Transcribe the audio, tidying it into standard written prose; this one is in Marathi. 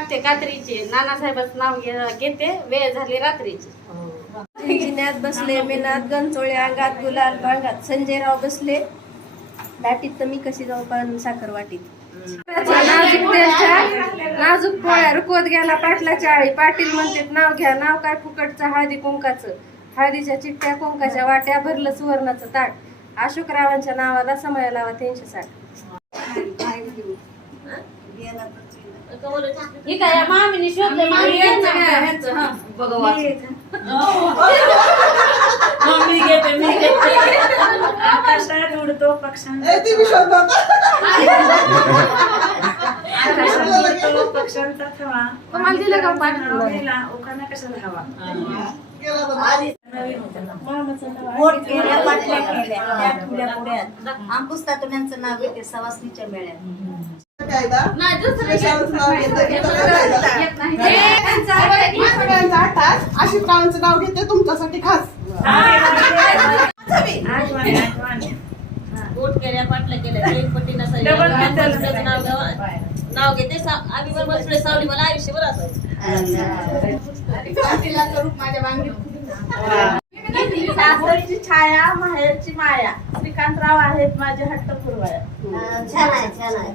टाकते कात्रीचे नानासाहेबाचं नाव घेते वेळ झाली रात्रीची. जिन्यात बसले मेनात गंचोळे अंगात गुलाल बांगात संजयराव बसले दाटीत तर मी कशी जाऊ पान साखर वाटीत. नाजूक पोळ्या रुकवत गेला पाटलाच्या आळी पाटील म्हणतात नाव घ्या नाव काय फुकटचं हळदी कुंकाचं हळदीच्या चिठ्ठ्या कुंकाच्या वाट्या भरलं सुवर्णाचं ताट अशोकरावांच्या नावाला समय लावा 360. ही काय या मामीने शोधले आकाशात उडतो पक्ष्यांचा थवा तुम्हाला दिलं का पाठ? ओकाना कशाला हवा. पुस्तकातून नाव येते सवासनीच्या मेळ्यात. आशिषरावांचं नाव घेते तुमच्यासाठी खास. बोट केल्या पाटल्या केल्या पट्टी नाव घेते आम्ही बरोबर सावली मला आयुष्यभर असायचं. माझ्या वांगी सासरची छाया माहेरची माया श्रीकांतराव आहेत माझे हट्ट पुरवाया. छान आहे छान आहे.